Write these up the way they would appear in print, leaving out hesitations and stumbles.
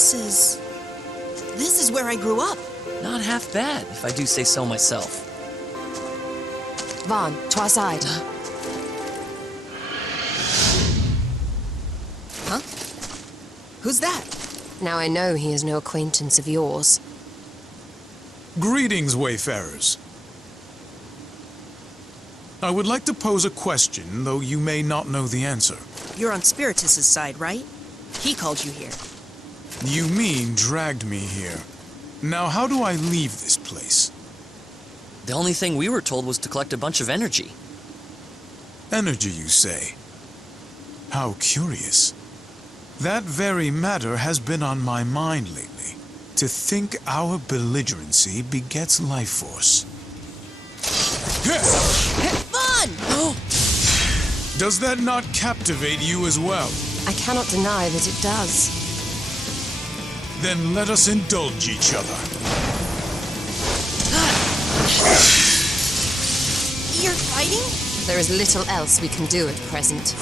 This is where I grew up. Not half bad, if I do say so myself. Vaughn, to our side. Huh? Who's that? Now I know he is no acquaintance of yours. Greetings, wayfarers. I would like to pose a question, though you may not know the answer. You're on Spiritus's side, right? He called you here. You mean dragged me here. Now how do I leave this place? The only thing we were told was to collect a bunch of energy. Energy, you say? How curious. That very matter has been on my mind lately. To think our belligerency begets life force. Vaughn! Does that not captivate you as well? I cannot deny that it does. Then let us indulge each other. You're fighting? There is little else we can do at present.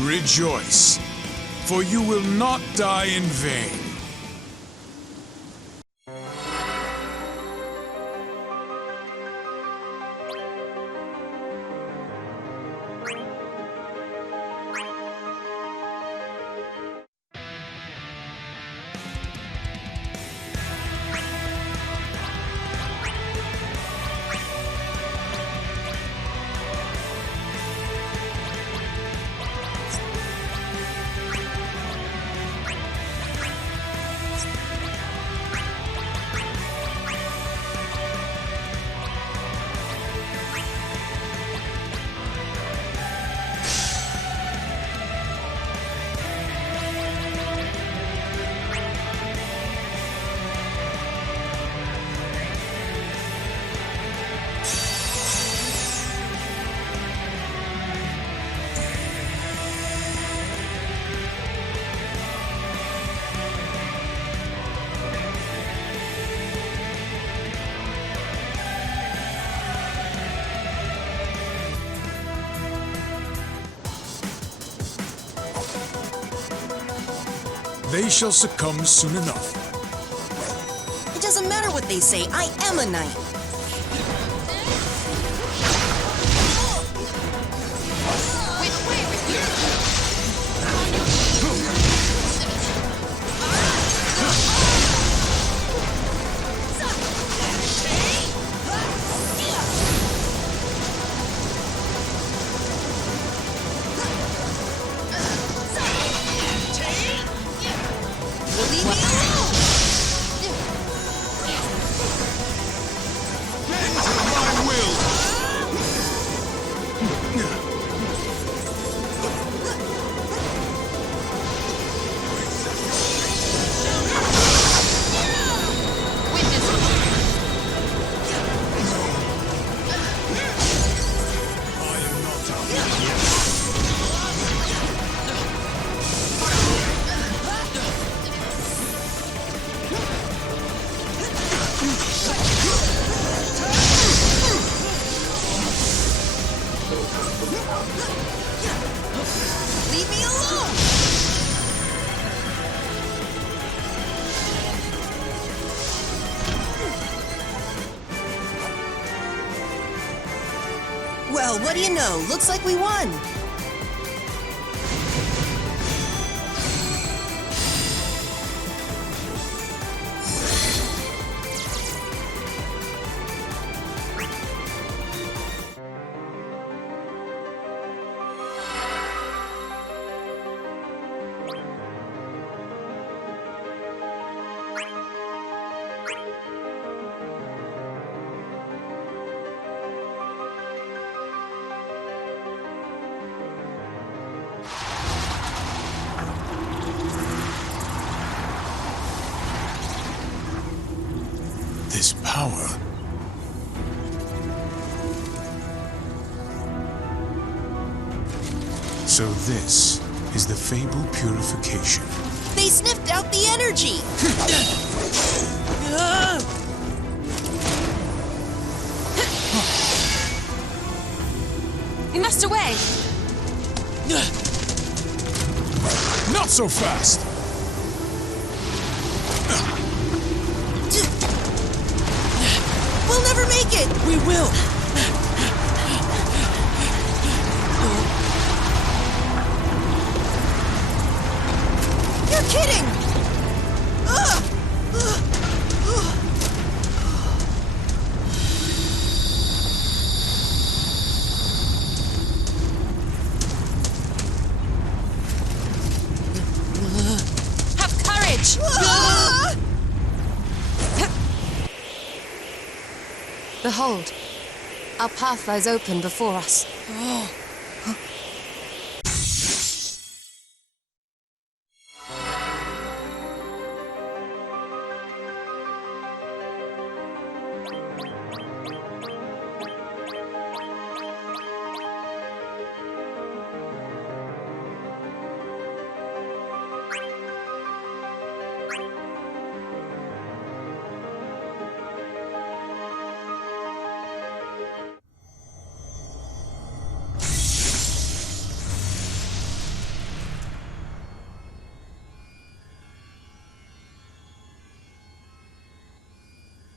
Rejoice, for you will not die in vain. They shall succumb soon enough. It doesn't matter what they say, I am a knight. Leave me alone! Well, what do you know? Looks like we won. This power. So this is the fabled purification. They sniffed out the energy! We must away! Not so fast! We'll never make it! We will! You're kidding! Have courage! Behold, our path lies open before us.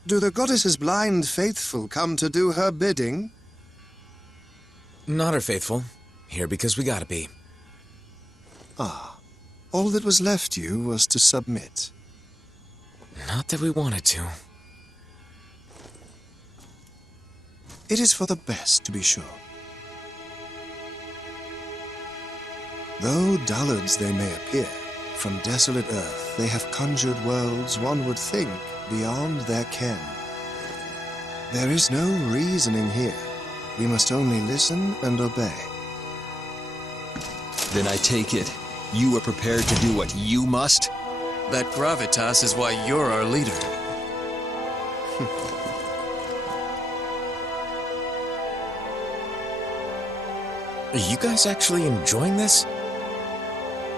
Do the goddess's blind faithful come to do her bidding? Not her faithful. Here because we gotta be. All that was left you was to submit. Not that we wanted to. It is for the best, to be sure. Though dullards they may appear, from desolate earth they have conjured worlds one would think beyond their ken. There is no reasoning here. We must only listen and obey. Then I take it, you are prepared to do what you must? That gravitas is why you're our leader. Are you guys actually enjoying this?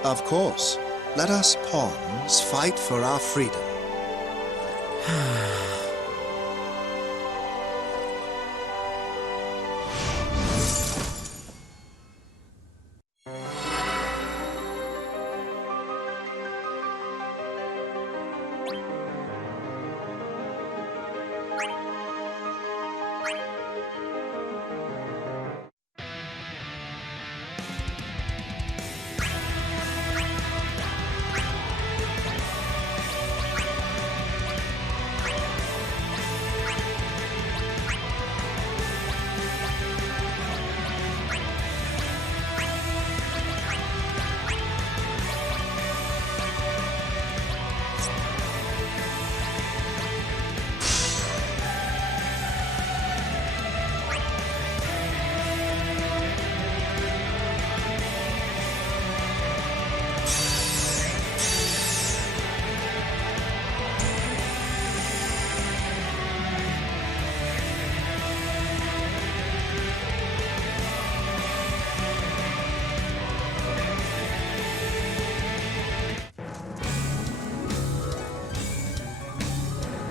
Of course. Let us pawns fight for our freedom.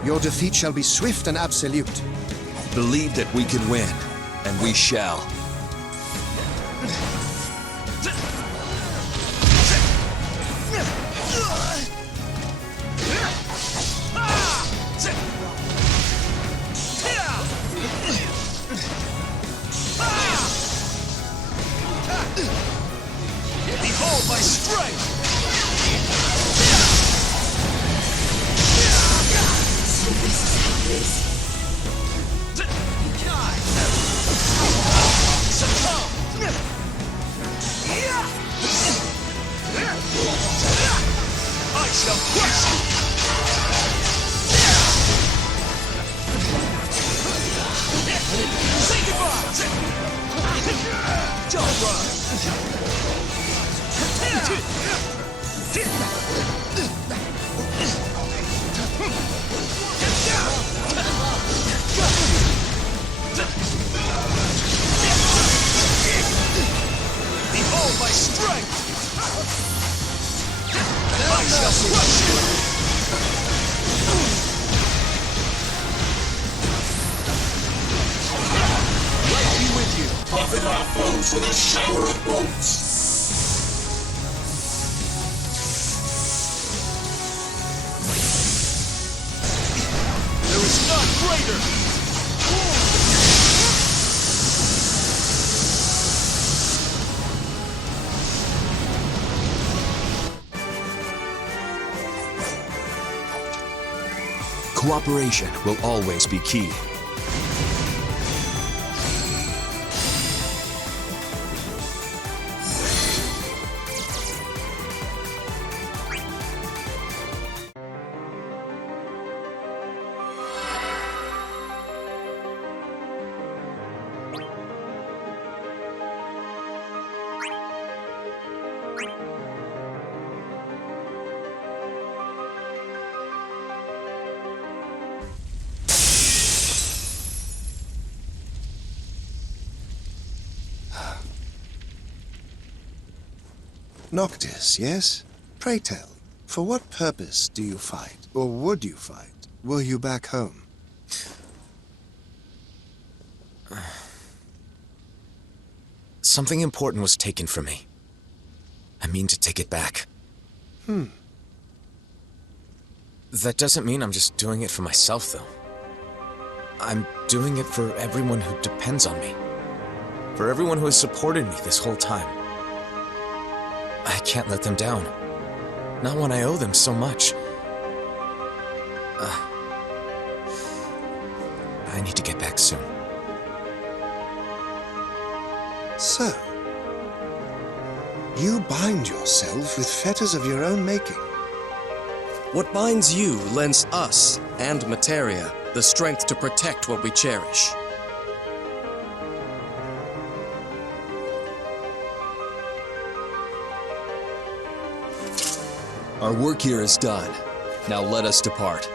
Your defeat shall be swift and absolute. Believe that we can win, and we shall. Behold my strength! I shall crush you! Say goodbye! Don't run! Behold my strength! I shall crush you! Let me with you! Buffet our foes with a shower of bolts! Cooperation will always be key. Noctis, yes? Pray tell, for what purpose do you fight, or would you fight, were you back home? Something important was taken from me. I mean to take it back. That doesn't mean I'm just doing it for myself, though. I'm doing it for everyone who depends on me. For everyone who has supported me this whole time. I can't let them down. Not when I owe them so much. I need to get back soon. So, you bind yourself with fetters of your own making. What binds you lends us, and Materia, the strength to protect what we cherish. Our work here is done. Now let us depart.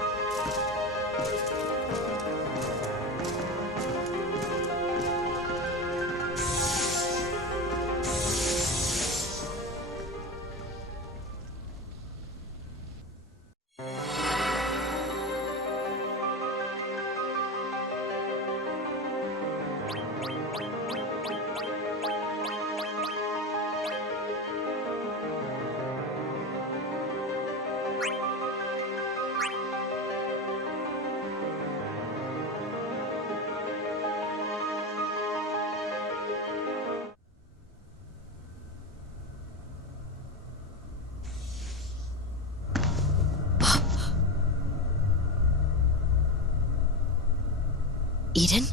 Eden?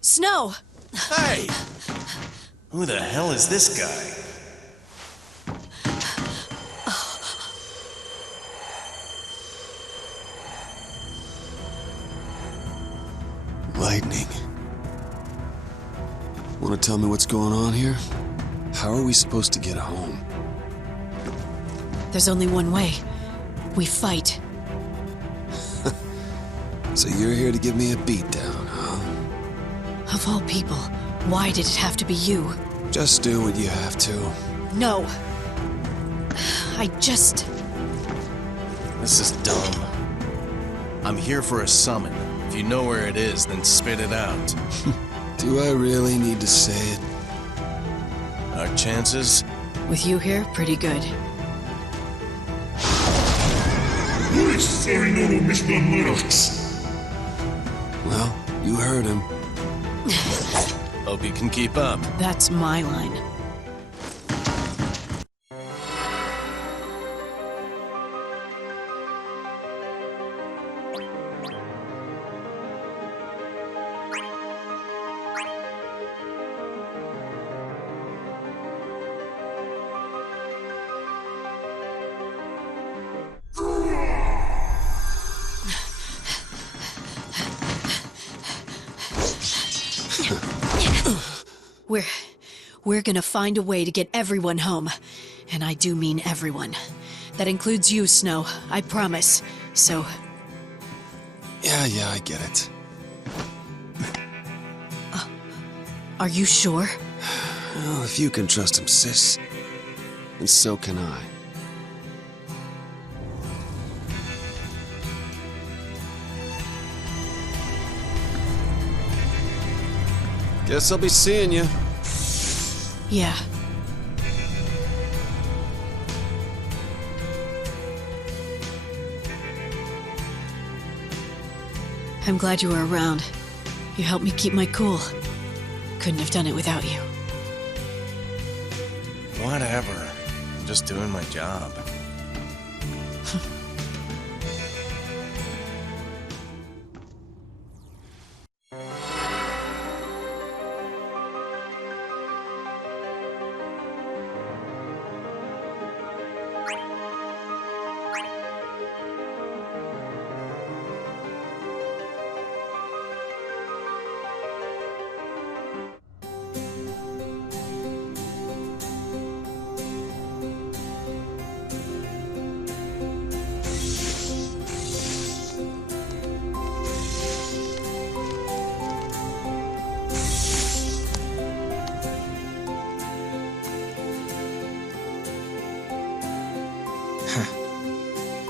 Snow! Hey! Who the hell is this guy? Lightning. Want to tell me what's going on here? How are we supposed to get home? There's only one way. We fight. So you're here to give me a beatdown, huh? Of all people, why did it have to be you? Just do what you have to. No. I just... This is dumb. I'm here for a summon. If you know where it is, then spit it out. Do I really need to say it? Our chances? With you here, pretty good. Well, you heard him. Hope you can keep up. That's my line. We're gonna find a way to get everyone home. And I do mean everyone. That includes you, Snow. I promise. So... Yeah, I get it. Are you sure? Well, if you can trust him, sis, and so can I. Guess I'll be seeing you. Yeah. I'm glad you were around. You helped me keep my cool. couldn't have done it without you. Whatever. I'm just doing my job.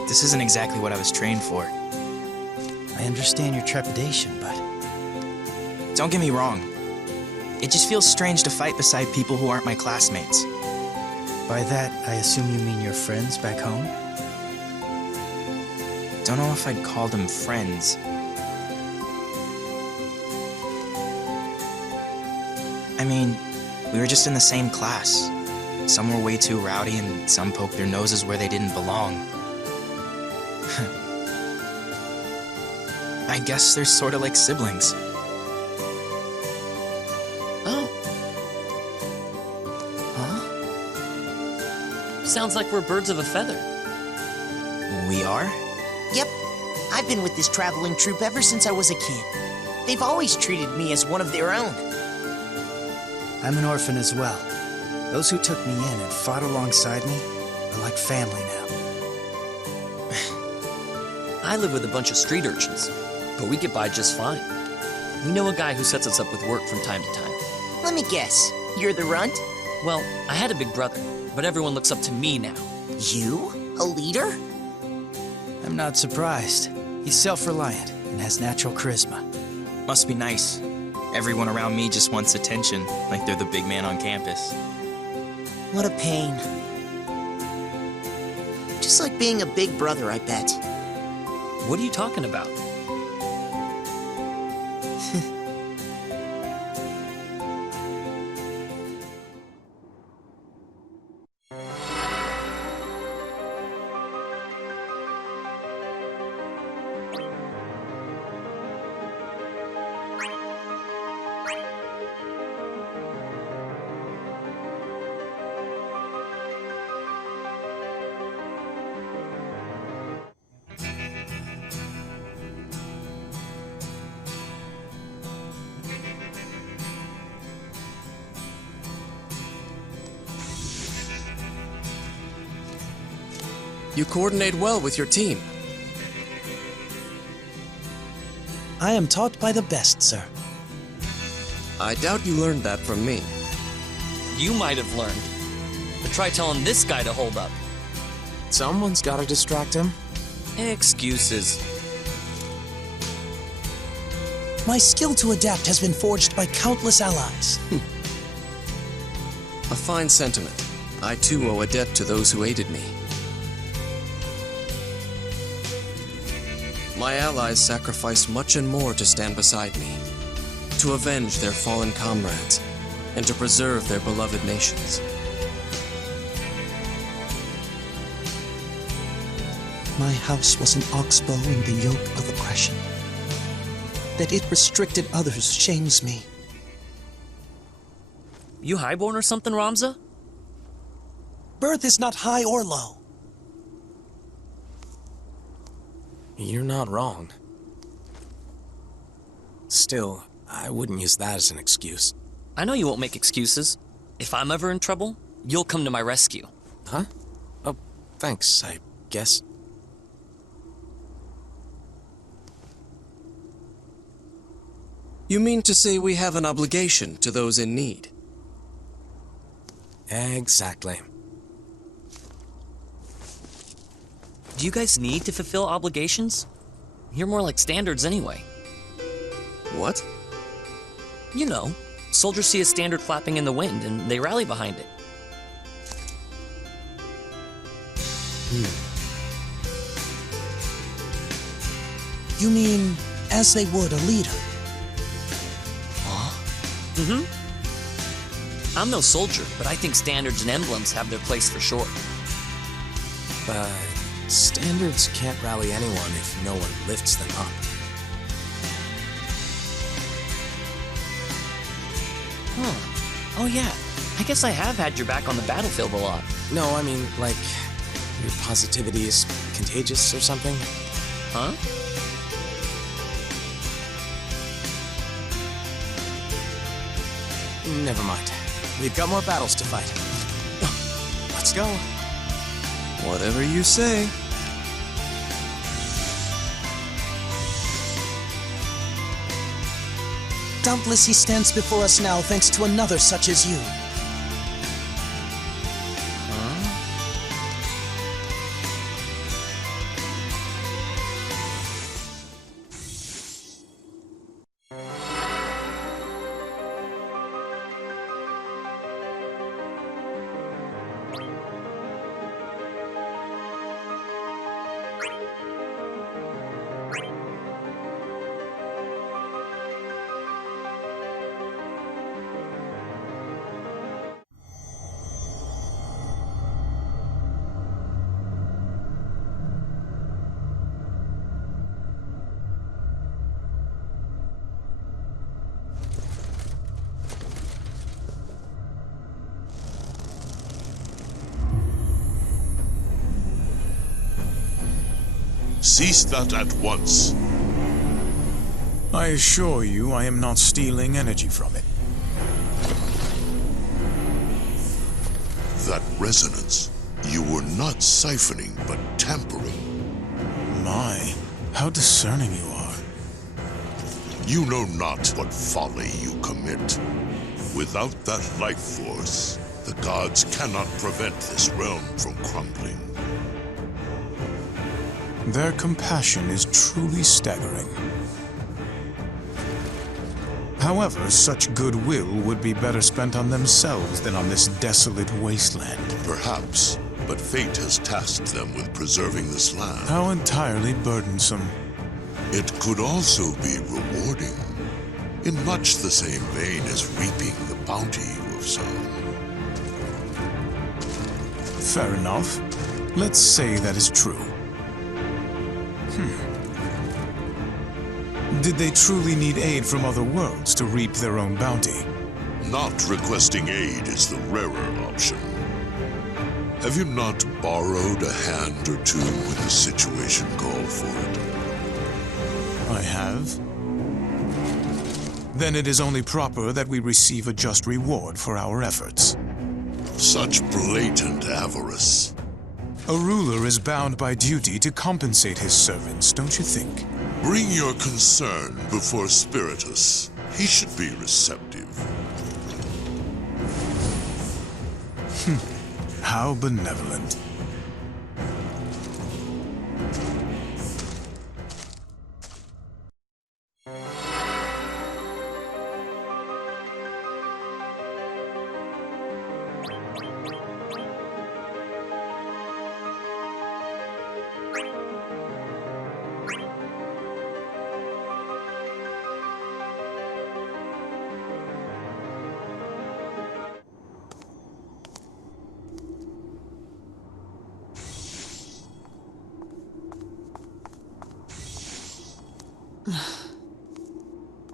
This isn't exactly what I was trained for. I understand your trepidation, but... Don't get me wrong. It just feels strange to fight beside people who aren't my classmates. By that, I assume you mean your friends back home? Don't know if I'd call them friends. I mean, we were just in the same class. Some were way too rowdy and some poked their noses where they didn't belong. I guess they're sort of like siblings. Oh. Huh? Sounds like we're birds of a feather. We are? Yep. I've been with this traveling troupe ever since I was a kid. They've always treated me as one of their own. I'm an orphan as well. Those who took me in and fought alongside me are like family now. I live with a bunch of street urchins, but we get by just fine. We know a guy who sets us up with work from time to time. Let me guess. You're the runt? Well, I had a big brother, but everyone looks up to me now. You? A leader? I'm not surprised. He's self-reliant and has natural charisma. Must be nice. Everyone around me just wants attention, like they're the big man on campus. What a pain. Just like being a big brother, I bet. What are you talking about? You coordinate well with your team. I am taught by the best, sir. I doubt you learned that from me. You might have learned. But try telling this guy to hold up. Someone's gotta distract him. Excuses. My skill to adapt has been forged by countless allies. A fine sentiment. I too owe a debt to those who aided me. My allies sacrificed much and more to stand beside me, to avenge their fallen comrades, and to preserve their beloved nations. My house was an oxbow in the yoke of oppression. That it restricted others shames me. You highborn or something, Ramza? Birth is not high or low. You're not wrong. Still, I wouldn't use that as an excuse. I know you won't make excuses. If I'm ever in trouble, you'll come to my rescue. Huh? Oh, thanks, I guess. You mean to say we have an obligation to those in need? Exactly. Do you guys need to fulfill obligations? You're more like standards anyway. What? You know, soldiers see a standard flapping in the wind and they rally behind it. You mean, as they would a leader? Mm-hmm. I'm no soldier, but I think standards and emblems have their place for sure. But standards can't rally anyone if no one lifts them up. Huh. Oh yeah, I guess I have had your back on the battlefield a lot. No, I mean, like, your positivity is contagious or something? Huh? Never mind. We've got more battles to fight. Let's go. Whatever you say. Doubtless he stands before us now thanks to another such as you. Cease that at once. I assure you I am not stealing energy from it. That resonance, you were not siphoning, but tampering. My, how discerning you are. You know not what folly you commit. Without that life force, the gods cannot prevent this realm from crumbling. Their compassion is truly staggering. However, such goodwill would be better spent on themselves than on this desolate wasteland. Perhaps, but fate has tasked them with preserving this land. How entirely burdensome. It could also be rewarding, in much the same vein as reaping the bounty you have sown. Fair enough. Let's say that is true. Did they truly need aid from other worlds to reap their own bounty? Not requesting aid is the rarer option. Have you not borrowed a hand or two when the situation called for it? I have. Then it is only proper that we receive a just reward for our efforts. Such blatant avarice. A ruler is bound by duty to compensate his servants, don't you think? Bring your concern before Spiritus. He should be receptive. How benevolent.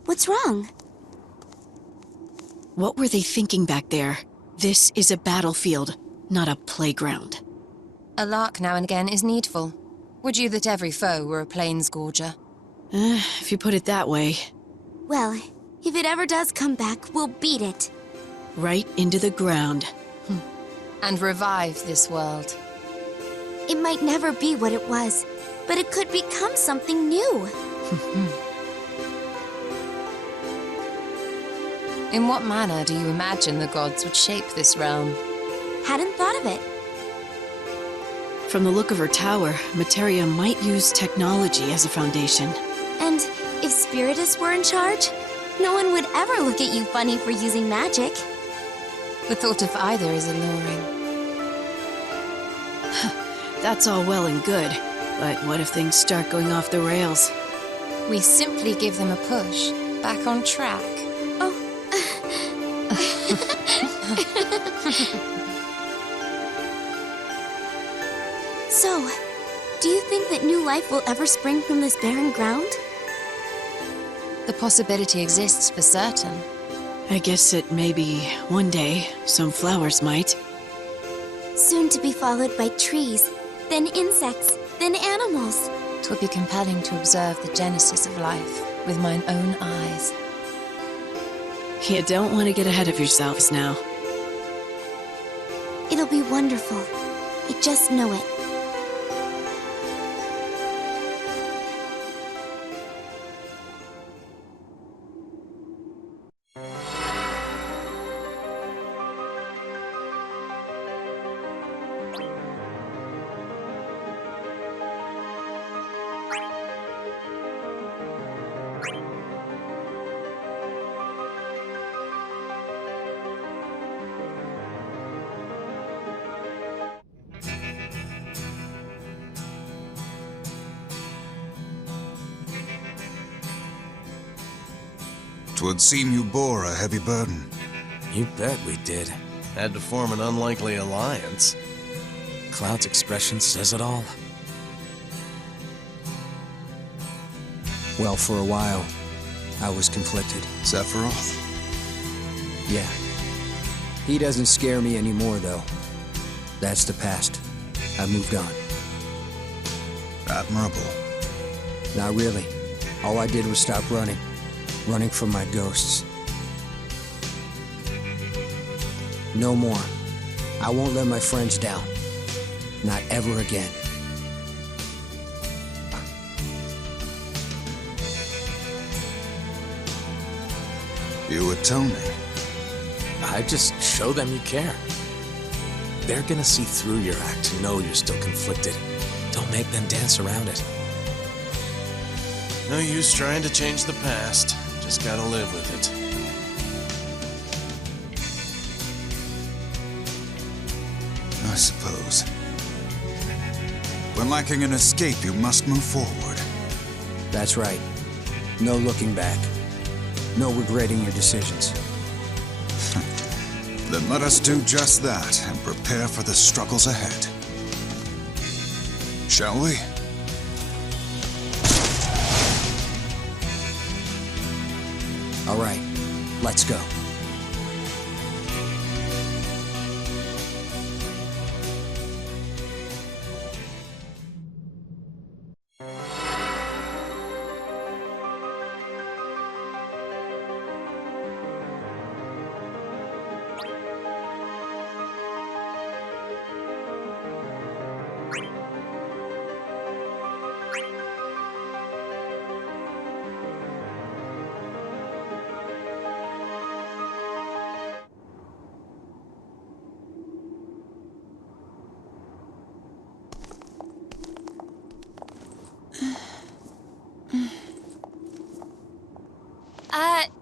What's wrong? What were they thinking back there? This is a battlefield, not a playground. A lark now and again is needful. Would you that every foe were a plains-gorger? If you put it that way. Well, if it ever does come back, we'll beat it. Right into the ground. And revive this world. It might never be what it was, but it could become something new. In what manner do you imagine the gods would shape this realm? Hadn't thought of it. From the look of her tower, Materia might use technology as a foundation. And if Spiritus were in charge, no one would ever look at you funny for using magic. The thought of either is alluring. That's all well and good, but what if things start going off the rails? We simply give them a push, back on track. Oh. So, do you think that new life will ever spring from this barren ground? The possibility exists for certain. I guess that maybe one day some flowers might. Soon to be followed by trees, then insects, then animals. 'Twould be compelling to observe the genesis of life with mine own eyes. You don't want to get ahead of yourselves now. It'll be wonderful. I just know it. Twould seem you bore a heavy burden. You bet we did. Had to form an unlikely alliance. Cloud's expression says it all. Well, for a while, I was conflicted. Sephiroth? Yeah. He doesn't scare me anymore, though. That's the past. I moved on. Admirable. Not really. All I did was stop running. Running from my ghosts. No more. I won't let my friends down. Not ever again. You atoning? I just show them you care. They're gonna see through your act to know you're still conflicted. Don't make them dance around it. No use trying to change the past. Just gotta live with it. I suppose. When lacking an escape, you must move forward. That's right. No looking back. No regretting your decisions. Then let us do just that and prepare for the struggles ahead. Shall we? All right, let's go.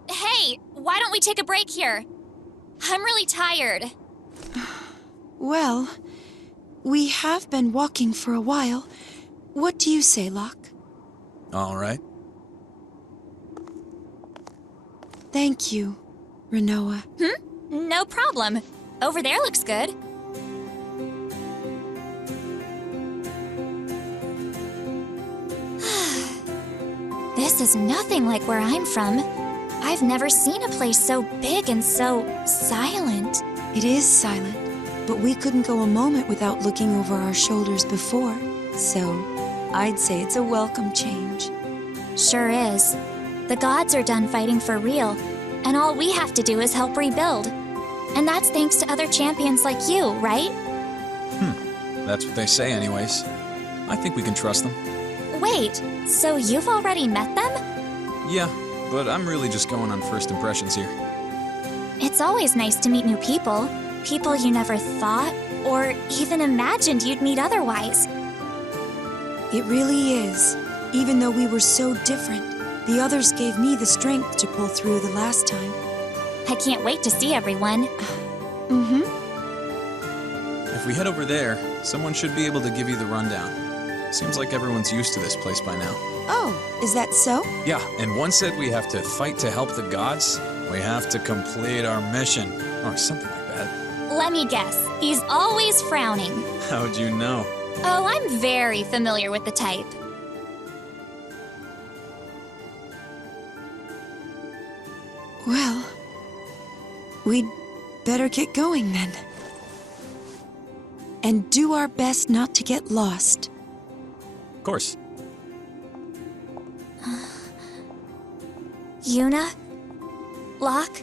Hey, why don't we take a break here? I'm really tired. Well, we have been walking for a while. What do you say, Locke? All right. Thank you, Rinoa. No problem. Over there looks good. This is nothing like where I'm from. I've never seen a place so big and so silent. It is silent, but we couldn't go a moment without looking over our shoulders before. So, I'd say it's a welcome change. Sure is. The gods are done fighting for real, and all we have to do is help rebuild. And that's thanks to other champions like you, right? That's what they say anyways. I think we can trust them. Wait, so you've already met them? Yeah, but I'm really just going on first impressions here. It's always nice to meet new people. People you never thought or even imagined you'd meet otherwise. It really is. Even though we were so different, the others gave me the strength to pull through the last time. I can't wait to see everyone. If we head over there, someone should be able to give you the rundown. Seems like everyone's used to this place by now. Oh, is that so? Yeah, and one said we have to fight to help the gods. We have to complete our mission, or something like that. bet. Let me guess. He's always frowning. How'd you know? Oh, I'm very familiar with the type. Well, we'd better get going then. And do our best not to get lost. Of course. Yuna? Locke?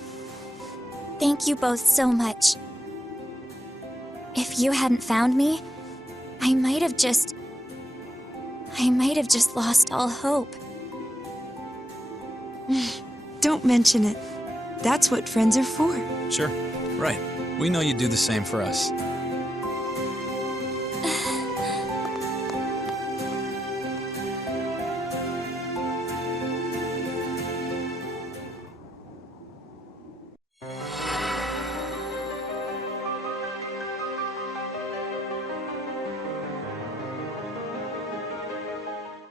Thank you both so much. If you hadn't found me, I might have just lost all hope. Don't mention it. That's what friends are for. Sure. Right. We know you'd do the same for us.